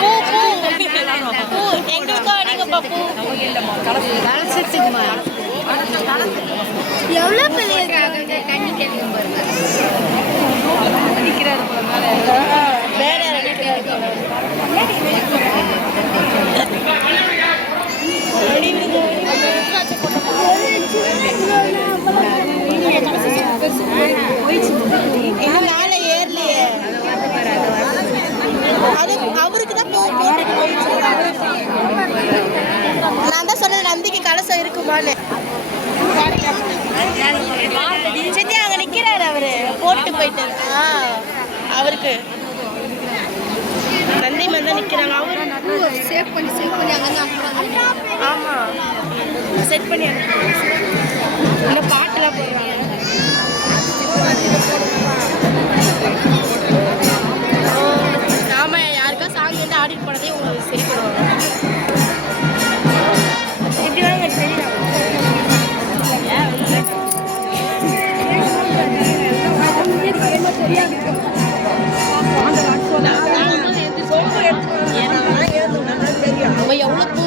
பூ பூ பூ எங்களுக்கும் அடிங்கப்பா பூ. எவ்வளோ பெரிய தண்ணி கேட்கும் பாருங்க. வேற மேல ஏறலையே. அது அவருக்கு தான் போட்டு போயிடுச்சு. நான் தான் சொன்னேன் நந்திக்கு கலசம் இருக்குமான்னு. சித்தி அங்க நிக்கிறாரு அவரு போட்டு போயிட்டு. அவருக்கு நந்தி மாதிரி தான் நிக்கிறாங்க. அவரு சேவ் பண்ணி அங்க. ஆமா செட் பண்ணி இந்த பாட்டுலாம் போடுறாங்க. ஆமா யாருக்கா சாங் வந்து ஆடிட் பண்ணதே உங்களுக்கு சரி பண்ணுவாங்க. இப்படி தாங்க தெரியும். அவங்க எவ்வளோ பூ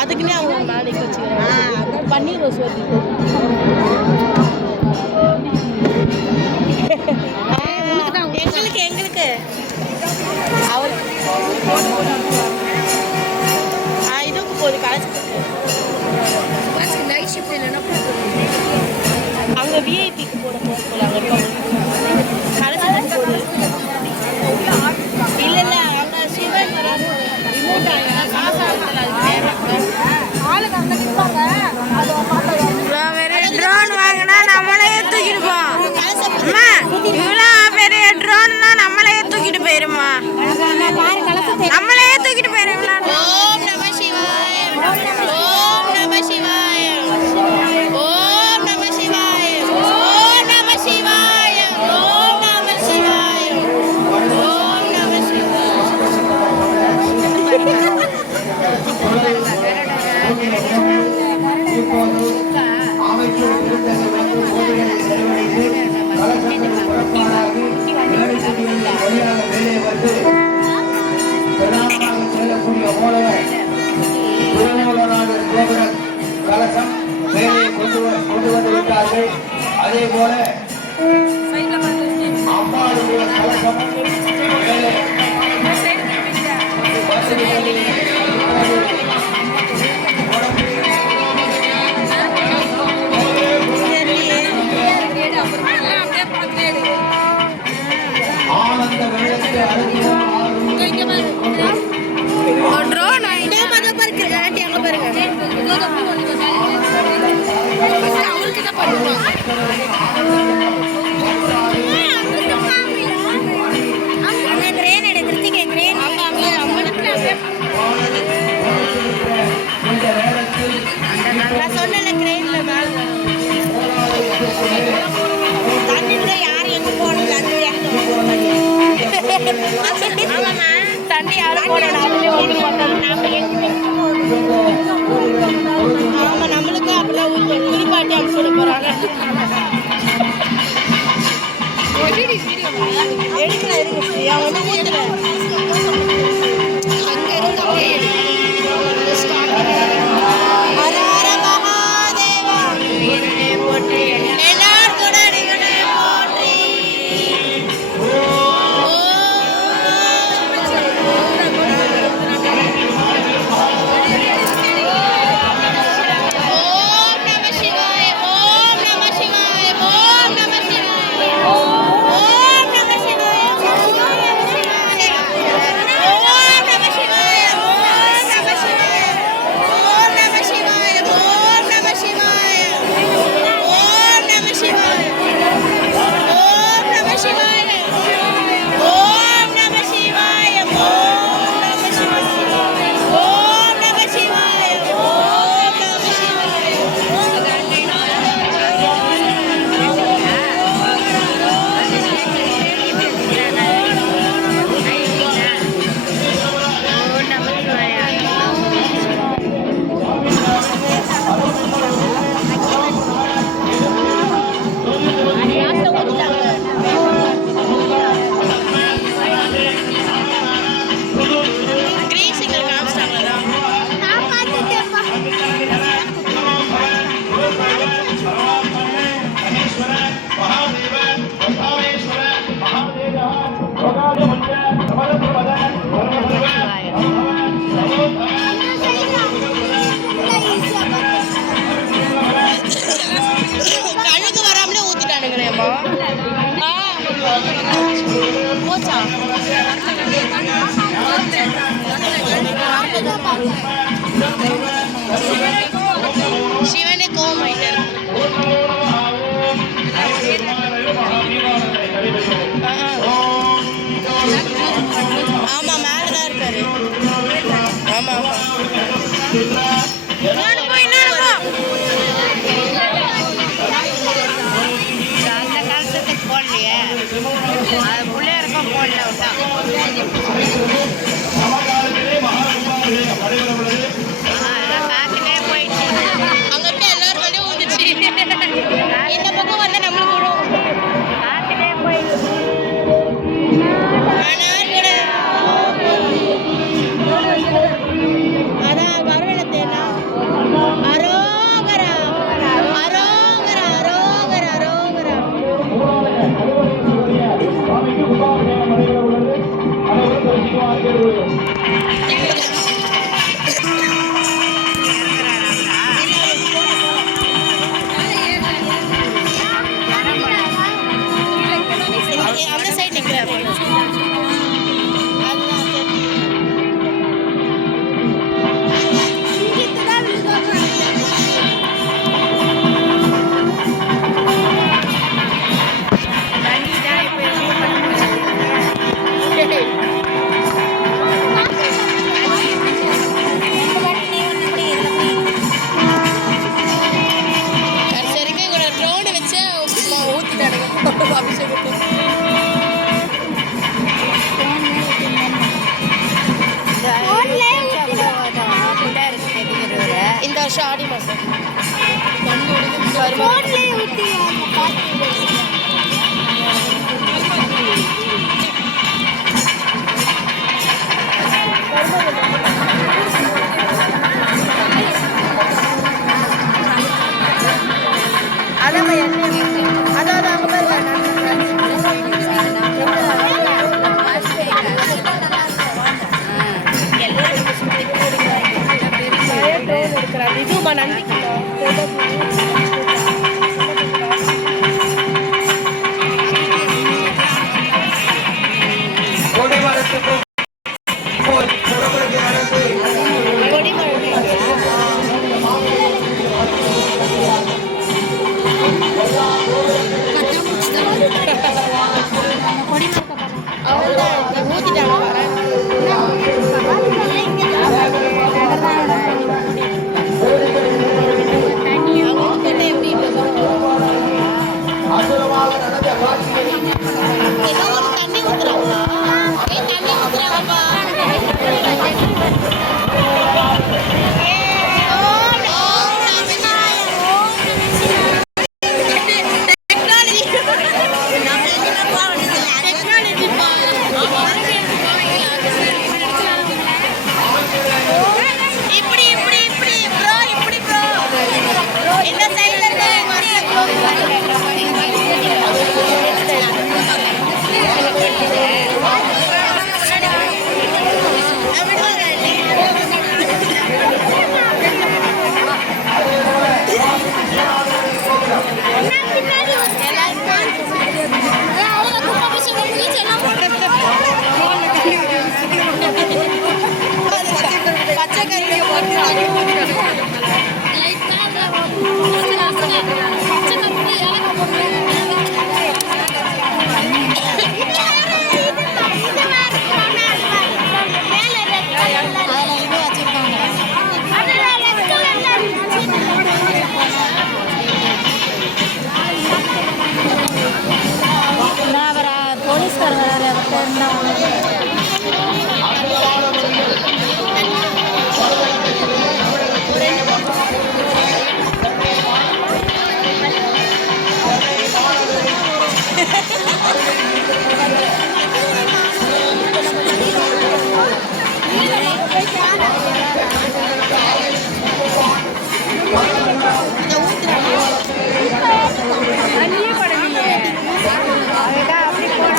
அதுக்குன்னே அவங்க நாளைக்கு வச்சுக்கிறாங்க. பன்னீர் ரோஸ் வருது. எங்களுக்கு அவருக்கு இதுக்கு போகுது கலசத்துக்கு. நைட் ஷிஃப்ட் இல்லைன்னா அங்கே விஐபிக்கு போட போகல. அங்கே கலசத்துக்கு போகுது. இல்லை இல்லை அங்கே சிவன் வராது. ட்ரோன் வாங்கினா நம்மளே தூக்கிட்டு போவோம். இவ்வளோ பெரிய ட்ரோன்னா நம்மளே தூக்கிட்டு போயிருமா? நம்மளே தூக்கிட்டு போயிருங்களா? ஓம் நம சிவாய. ஓம் நம சிவாய. ஓம் நம சிவாய. ஓம் நம சிவாய. ஓம் நம சிவாய. ஓம் நம சிவாய. கலசம் மேலே கொண்டு வந்து விட்டார்கள். அதே போல அம்மாவுடைய கலசம் மேலே ஆனந்த வெள்ளத்தை அழுகிறோம். ஆண்டி அங்க பாருங்க. அவருக்கு தான் பண்ணுவாங்க. கிரேன் எடுக்கிறதுக்கு கிரேன் நான் சொன்னல கிரேன்ல மேல தண்ணிக்குள்ள யாரும் எங்க போகணும். தண்ணி யாரும் போடணும். அதுலேயே ஒன்று ஆமா நம்மளுக்கும் அப்படிலாம் குளிப்பாட்டி அனுப்பிச்சு விட போறாங்க. எடுக்கல இருக்கு அவன் வந்து ஊத்துல அங்க இருந்து அப்படியே போச்சா சிவனே கோவமாயிட்டாரு. ஆமா மேலதான் இருக்காரு. ஆமா ஆமா அந்த காலத்துக்கு போடலையே, அது பிள்ளையாருக்கும் போடல விட்டா. பார்த்துட்டே போயிடுச்சு. அங்கிட்ட எல்லாரும் வந்து ஊந்துச்சு. இந்த பக்கம் வந்து நம்மளுக்கு விடும். பார்த்துட்டே போயிடுச்சு. அதான் வரவேலத்தேனா அரோகரா அரோகரா அரோகரா அரோகரா. அந்த சைடு நிற்கிறாரு. இந்த வருஷம் ஆடி மாசம் இதுமா நன்றி. அங்கேயே படலையே. அதுதான் அப்படி போன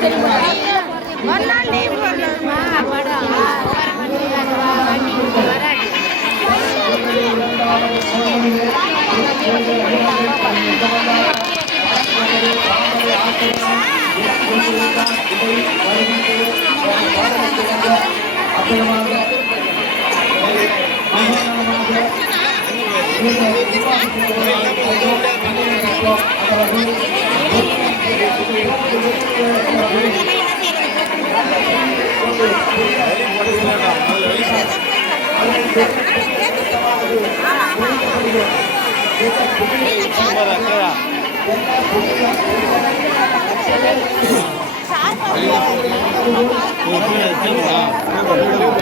ஒரு நாள் லீவ் போடலாமா படம்